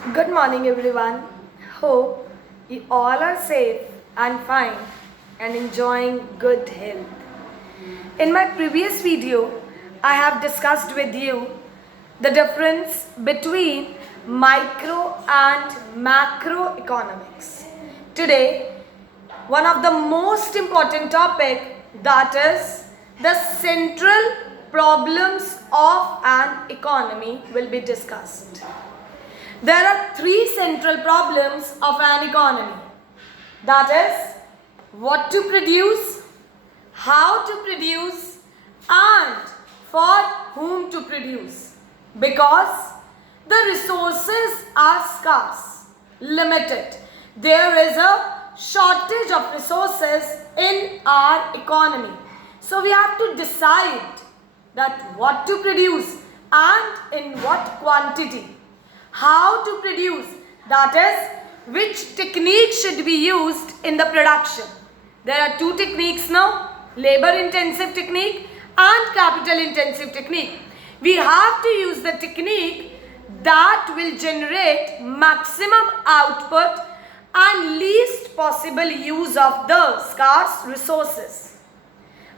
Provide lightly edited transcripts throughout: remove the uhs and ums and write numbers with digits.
Good morning, everyone. Hope you all are safe and fine and enjoying good health. In my previous video, I have discussed with you the difference between micro and macroeconomics. Today, one of the most important topic, that is the central problems of an economy, will be discussed. There are three central problems of an economy. That is, what to produce, how to produce, and for whom to produce. Because the resources are scarce, limited. There is a shortage of resources in our economy. So we have to decide that what to produce and in what quantity. How to produce, that is, which technique should be used in the production. There are two techniques now, labor intensive technique and capital intensive technique. We have to use the technique that will generate maximum output and least possible use of the scarce resources.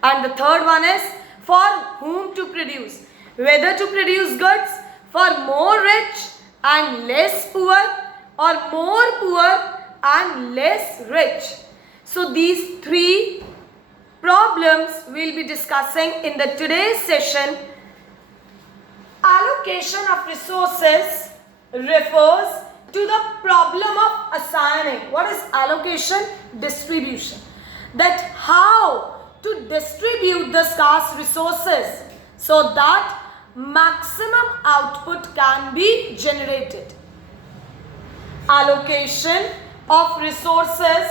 And the third one is for whom to produce. Whether to produce goods for more rich and less poor, or more poor and less rich. So these three problems we'll be discussing in the today's session. Allocation of resources refers to the problem of assigning. What is allocation? Distribution. That how to distribute the scarce resources so that maximum output can be generated. Allocation of resources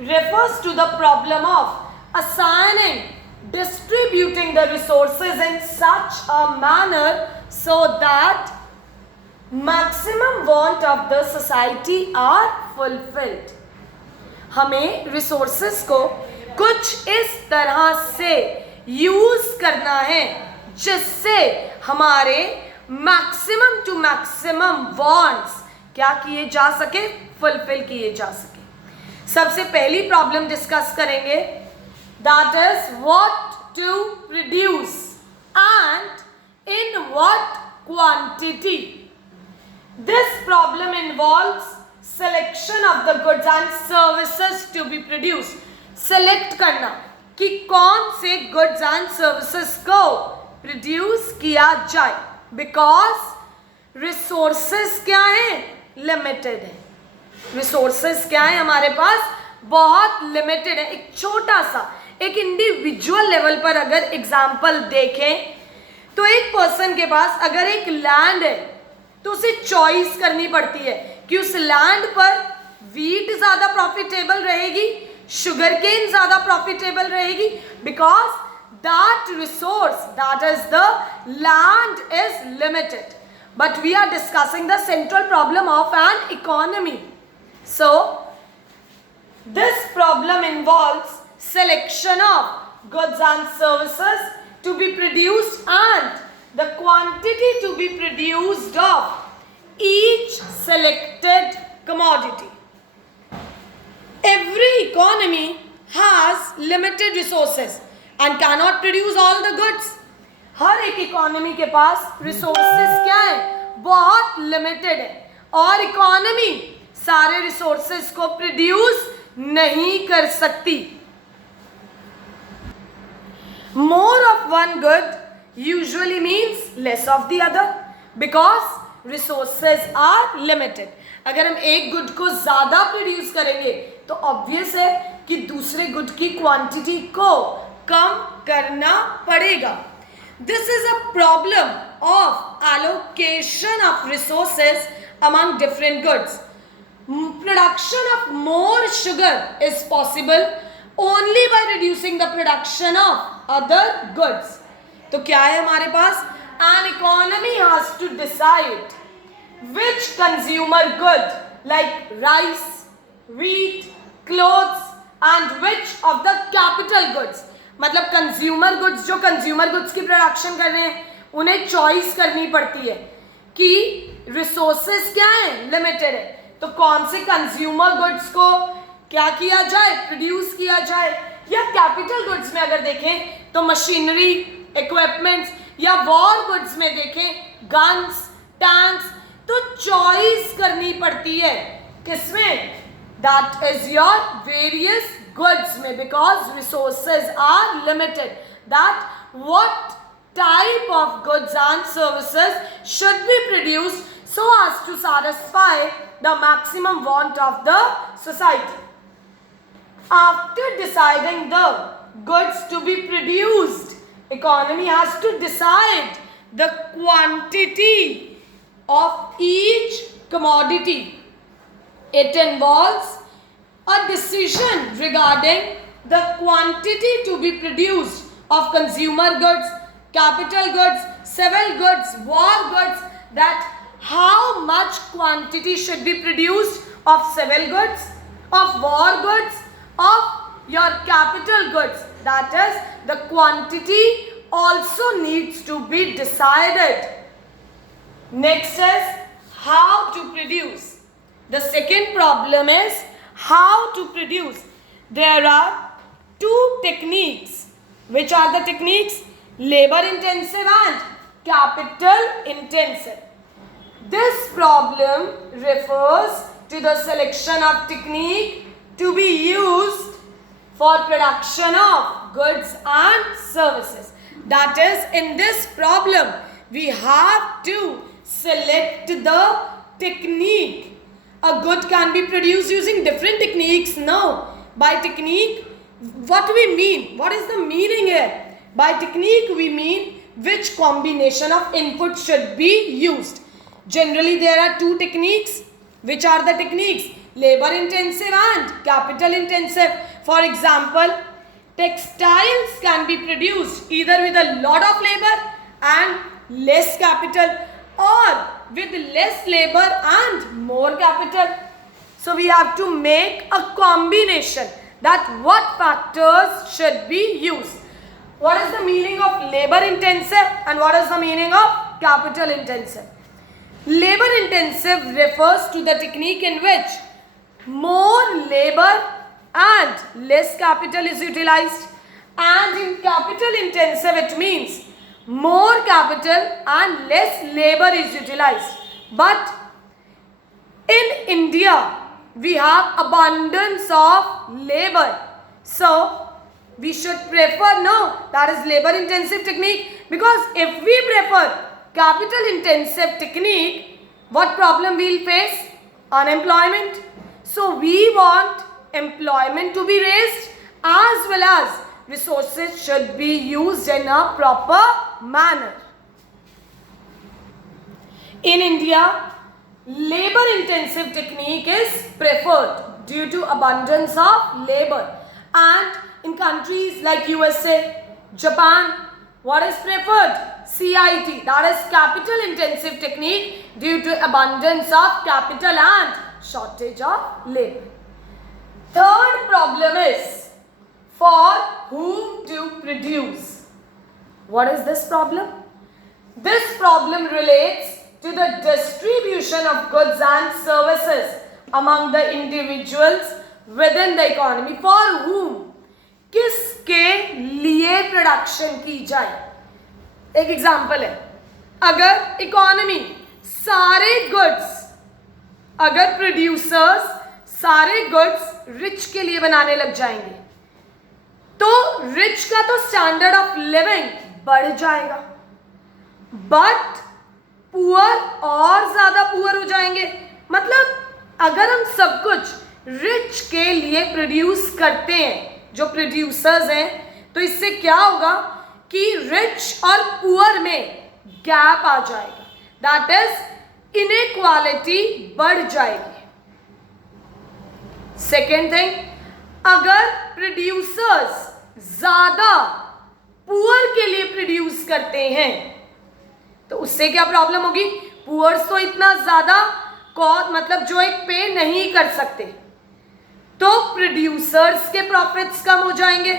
refers to the problem of assigning, distributing the resources in such a manner so that maximum want of the society are fulfilled. हमें resources को कुछ इस तरह से use करना है जिससे हमारे मैक्सिमम टू मैक्सिमम वांट्स क्या किए जा सके, फुलफिल किए जा सके. सबसे पहली प्रॉब्लम डिस्कस करेंगे, that is what to produce and in what quantity. This problem involves selection of the goods and services to be produce. Select करना कि कौन से गुड्स एंड सर्विसेज को प्रोड्यूस किया जाए, बिकॉज रिसोर्सेस क्या है, लिमिटेड है. रिसोर्सेस क्या है हमारे पास, बहुत लिमिटेड है. एक छोटा सा एक इंडिविजुअल लेवल पर अगर एग्जांपल देखें तो एक पर्सन के पास अगर एक लैंड है तो उसे चॉइस करनी पड़ती है कि उस लैंड पर वीट ज्यादा प्रॉफिटेबल रहेगी, शुगर केन ज्यादा प्रॉफिटेबल रहेगी, because that resource, that is the land, is limited. But we are discussing the central problem of an economy. So this problem involves selection of goods and services to be produced and the quantity to be produced of each selected commodity. Every economy has limited resources and cannot produce all the goods. हर एक economy के पास resources क्या है, बहुत limited है, और economy सारे resources को produce नहीं कर सकती. More of one good usually means less of the other because resources are limited. अगर हम एक गुड को ज्यादा प्रोड्यूस करेंगे तो ऑब्वियस है कि दूसरे गुड की क्वांटिटी को कम करना पड़ेगा. This is a problem of allocation of resources among different goods. Production of more sugar is possible only by reducing the production of other goods. तो क्या है हमारे पास, an economy has to decide which consumer good like rice, wheat, clothes and which of the capital goods. मतलब consumer goods जो consumer goods की production कर रहे हैं उन्हें चॉइस करनी पड़ती है कि रिसोर्सेज क्या है, लिमिटेड है, तो कौन से कंज्यूमर गुड्स को क्या किया जाए, प्रोड्यूस किया जाए। या कैपिटल गुड्स में अगर देखें तो मशीनरी, इक्विपमेंट्स, या वॉर गुड्स में देखें गन्स, टैंक्स, तो चॉइस करनी पड़ती है किसमें, that is your various goods में, because resources are limited, that what type of goods and services should be produced so as to satisfy the maximum want of the society. After deciding the goods to be produced, economy has to decide the quantity of each commodity. It involves a decision regarding the quantity to be produced of consumer goods, capital goods, civil goods, war goods, that how much quantity should be produced of civil goods, of war goods, of your capital goods. That is, the quantity also needs to be decided. Next is how to produce. The second problem is how to produce. There are two techniques. Which are the techniques? Labor intensive and capital intensive. This problem refers to the selection of technique to be used for production of goods and services. That is, in this problem we have to select the technique. A good can be produced using different techniques. No, by technique what do we mean? What is the meaning here? By technique we mean which combination of input should be used. Generally there are two techniques. Which are the techniques? Labor intensive and capital intensive. For example, textiles can be produced either with a lot of labor and less capital, or with less labor and more capital. So we have to make a combination, that what factors should be used. What is the meaning of labor intensive and what is the meaning of capital intensive? Labor intensive refers to the technique in which more labor and less capital is utilized, and in capital intensive it means more capital and less labor is utilized. But in India we have abundance of labor, so we should prefer, no, that is labor intensive technique, because if we prefer capital intensive technique, what problem we will face? Unemployment. So we want employment to be raised, as well as resources should be used in a proper manner. In India, labor intensive technique is preferred due to abundance of labor, and in countries like USA, Japan, what is preferred? CIT, that is capital intensive technique, due to abundance of capital and shortage of labor. Third problem is for whom to produce. What is this problem? This problem relates to the distribution of goods and services among the individuals within the economy. For whom? किसके लिए production की जाए। एक example है, अगर economy सारे goods, अगर producers सारे गुड्स रिच के लिए बनाने लग जाएंगे, तो रिच का तो स्टैंडर्ड ऑफ लिविंग बढ़ जाएगा, बट पुअर और ज्यादा पुअर हो जाएंगे। मतलब अगर हम सब कुछ रिच के लिए प्रोड्यूस करते हैं, जो प्रोड्यूसर्स हैं, तो इससे क्या होगा कि रिच और पुअर में गैप आ जाएगा, दैट इज इनइक्वालिटी बढ़ जाएगी। सेकेंड थिंग, अगर प्रोड्यूसर्स ज्यादा पुअर के लिए प्रोड्यूस करते हैं, तो उससे क्या प्रॉब्लम होगी? पुअर्स तो इतना ज्यादा मतलब जो एक पे नहीं कर सकते, तो प्रोड्यूसर्स के प्रॉफिट्स कम हो जाएंगे।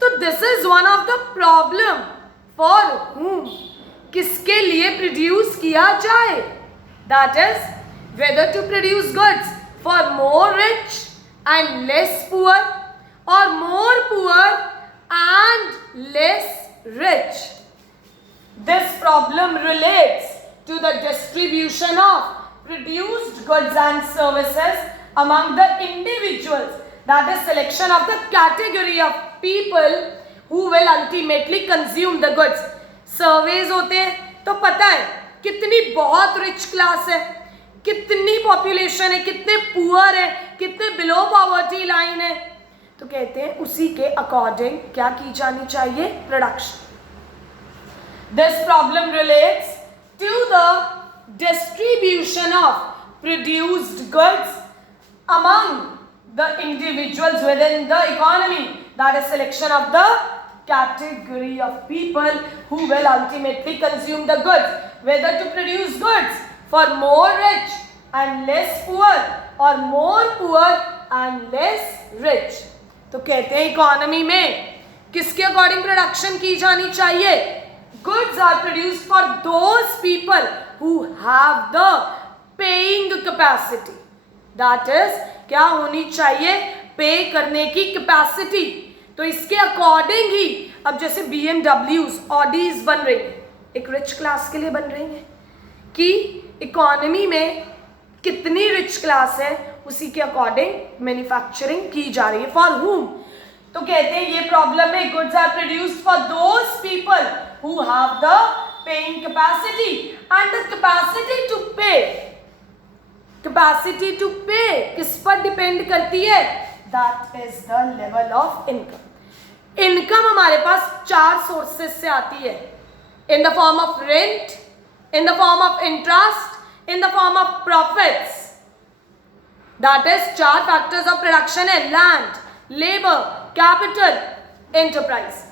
तो this is one of the problem for हुम, किसके लिए प्रोड्यूस किया जाए। That is, whether to produce goods for more rich and less poor, or more poor and less rich. This problem relates to the distribution of produced goods and services among the individuals, that is selection of the category of people who will ultimately consume the goods. Surveys होते हैं तो पता है कितनी बहुत rich class है, कितनी population है, कितने पुअर है, कितने बिलो पॉवर्टी लाइन है, तो कहते हैं उसी के अकॉर्डिंग क्या की जानी चाहिए, production. This problem relates to the distribution of produced goods among the individuals within the economy, that is selection of the category of people who will ultimately consume the goods, whether to produce goods for more rich and less poor or more poor and less rich. तो कहते हैं economy में किसके according production की जानी चाहिए, goods are produced for those people who have the paying capacity, that is क्या होनी चाहिए, पे करने की कैपेसिटी. तो इसके अकॉर्डिंग ही अब जैसे BMWs, ऑडीज बन रही है, एक रिच क्लास के लिए बन रही है कि इकोनॉमी में कितनी रिच क्लास है उसी के अकॉर्डिंग मैन्युफैक्चरिंग की जा रही है. फॉर हुम, तो कहते हैं ये प्रॉब्लम है, goods are produced for those people who have the paying capacity, and the capacity to pay, capacity to pay किस पर डिपेंड करती है, that is the level of income. Income हमारे पास 4 सोर्सेस से आती है, in the form of rent, in the form of interest, in the form of profits. That is 4 factors of production है, land, labor, capital, enterprise.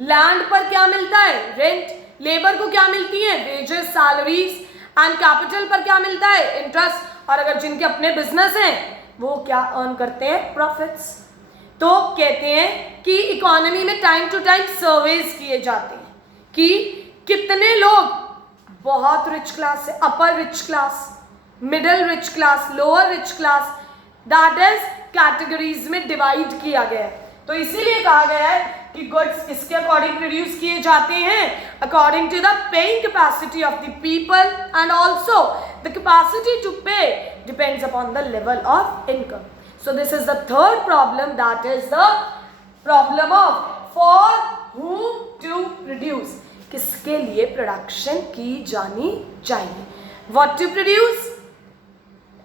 Land पर क्या मिलता है, rent. Labour को क्या मिलती है, वेजेस, सैलरीज. एंड कैपिटल पर क्या मिलता है, इंटरेस्ट. और अगर जिनके अपने बिजनेस हैं वो क्या अर्न करते हैं, प्रॉफिट्स. तो कहते हैं कि इकोनॉमी में टाइम टू टाइम सर्वेज किए जाते हैं कि कितने लोग बहुत रिच क्लास है, upper rich class, middle rich class, lower rich class, that is categories में डिवाइड किया गया है. तो इसीलिए कहा गया है कि गुड्स किसके अकॉर्डिंग प्रोड्यूस किए जाते हैं, according to the paying capacity of the people, and also the capacity to pay depends upon the level of income. So this is the third problem, that is the problem of for whom to produce, किसके लिए production की जानी चाहिए, what to produce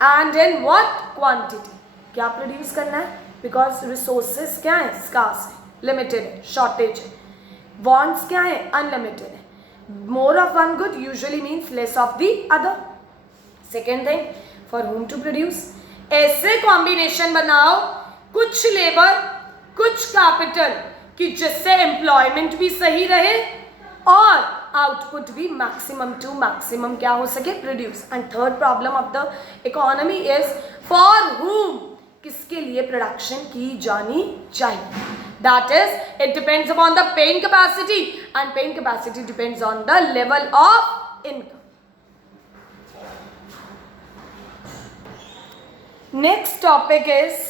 and in what quantity, क्या produce करना है, because resources क्या है, स्कार्स है, लिमिटेड है, शॉर्टेज है. वॉन्ट्स क्या है, अनलिमिटेड है. More of one good usually means less of the other. Second thing, for whom to produce, ऐसे कॉम्बिनेशन बनाओ, कुछ लेबर कुछ कैपिटल, कि जिससे एम्प्लॉयमेंट भी सही रहे और आउटपुट भी मैक्सिमम टू मैक्सिमम क्या हो सके, produce. And third problem of the economy is for हुम, किसके लिए प्रोडक्शन की जानी चाहिए. That is, it depends upon the paying capacity, and paying capacity depends on the level of income. Next topic is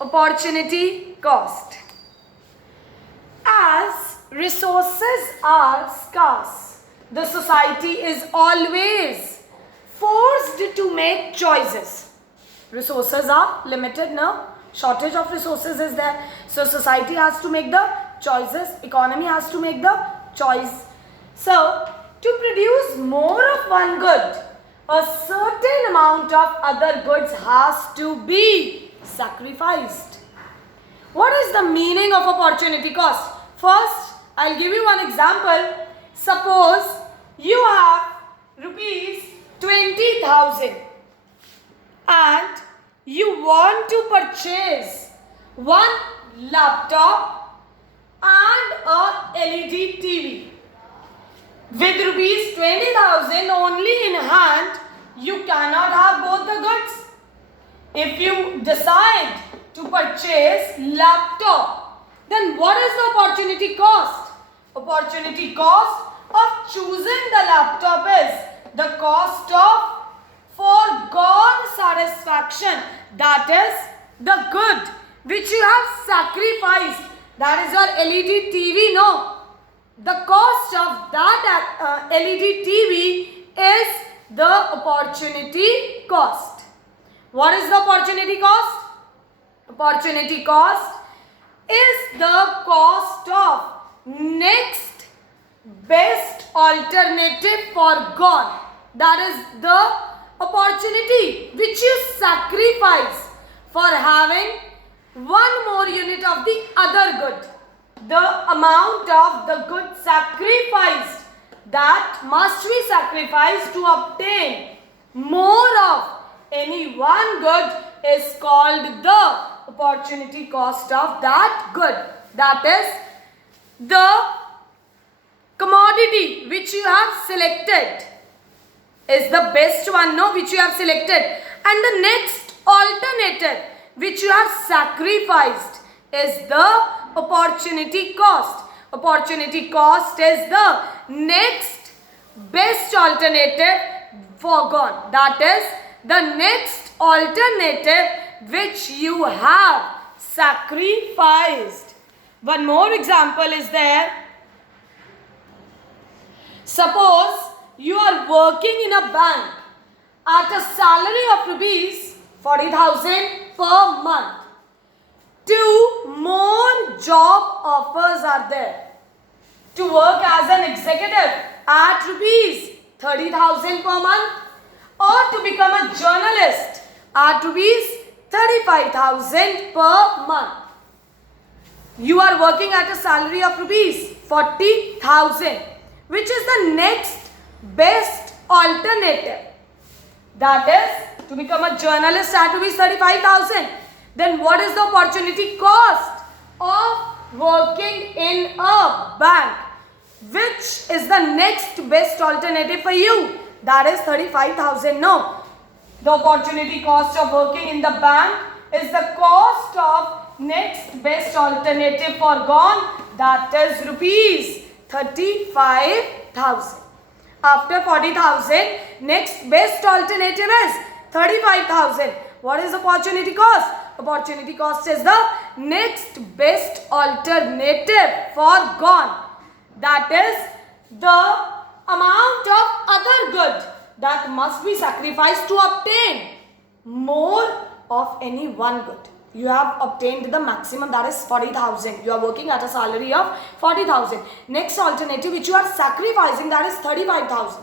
opportunity cost. As resources are scarce, the society is always forced to make choices. Resources are limited now, shortage of resources is there, so society has to make the choices, economy has to make the choice. So to produce more of one good, a certain amount of other goods has to be sacrificed. What is the meaning of opportunity cost? First, I'll give you one example. Suppose you have rupees 20,000 and you want to purchase one laptop and a LED TV. With rupees 20,000 only in hand, you cannot have both the goods. If you decide to purchase laptop, then what is the opportunity cost? Opportunity cost of choosing the laptop is the cost of satisfaction, that is the good which you have sacrificed. That is your LED TV, no? The cost of that LED TV is the opportunity cost. What is the opportunity cost? Opportunity cost is the cost of next best alternative forgone. That is the opportunity which you sacrifice for having one more unit of the other good. The amount of the good sacrificed, that must be sacrificed to obtain more of any one good, is called the opportunity cost of that good. That is the commodity which you have selected is the best one, no, which you have selected, and the next alternative which you have sacrificed is the opportunity cost. Opportunity cost is the next best alternative forgone. That is the next alternative which you have sacrificed. One more example is there. Suppose you are working in a bank at a salary of rupees 40,000 per month. Two more job offers are there. To work as an executive at rupees 30,000 per month, or to become a journalist at rupees 35,000 per month. You are working at a salary of rupees 40,000, which is the next best alternative. That is to become a journalist at rupees 35,000. Then what is the opportunity cost of working in a bank? Which is the next best alternative for you? That is 35,000. No. The opportunity cost of working in the bank is the cost of next best alternative forgone. That is rupees 35,000. After 40,000, next best alternative is 35,000. What is opportunity cost? Opportunity cost is the next best alternative forgone. That is the amount of other good that must be sacrificed to obtain more of any one good. You have obtained the maximum, that is 40,000. You are working at a salary of 40,000. Next alternative which you are sacrificing, that is 35,000.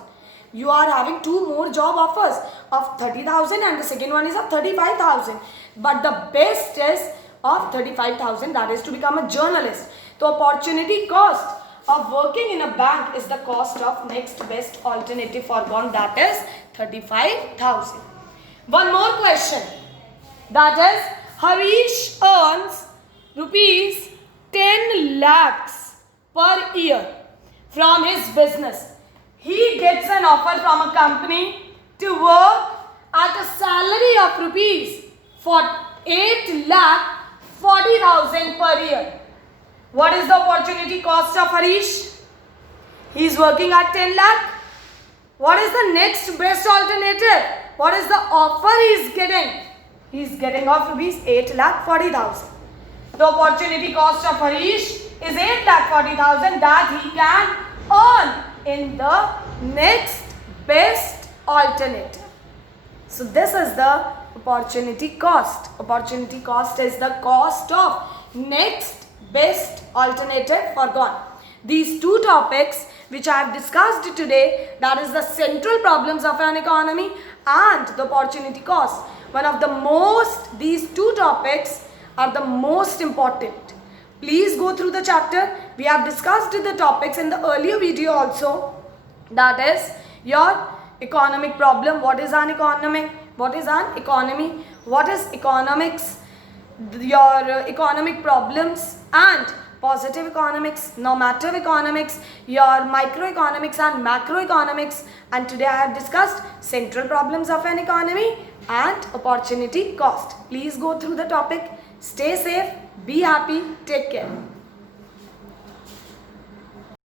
You are having two more job offers of 30,000 and the second one is of 35,000. But the best is of 35,000, that is to become a journalist. The opportunity cost of working in a bank is the cost of next best alternative forgone, that is 35,000. One more question, that is Harish earns rupees 10 lakhs per year from his business. He gets an offer from a company to work at a salary of rupees for 8 lakh 40,000 per year. What is the opportunity cost of Harish? He is working at 10 lakh. What is the next best alternative? What is the offer he is getting? He is getting of rupees 8 lakh 40,000. The opportunity cost of Harish is 8 lakh 40,000 that he can earn in the next best alternative. So this is the opportunity cost. Opportunity cost is the cost of next best alternative forgone. These two topics which I have discussed today, that is the central problems of an economy and the opportunity cost. These two topics are the most important. Please go through the chapter. We have discussed the topics in the earlier video also. That is your economic problem. What is an economic? What is an economy? What is economics? Your economic problems and positive economics, normative economics, your microeconomics and macroeconomics. And today I have discussed central problems of an economy and opportunity cost. Please go through the topic. Stay safe, be happy, take care.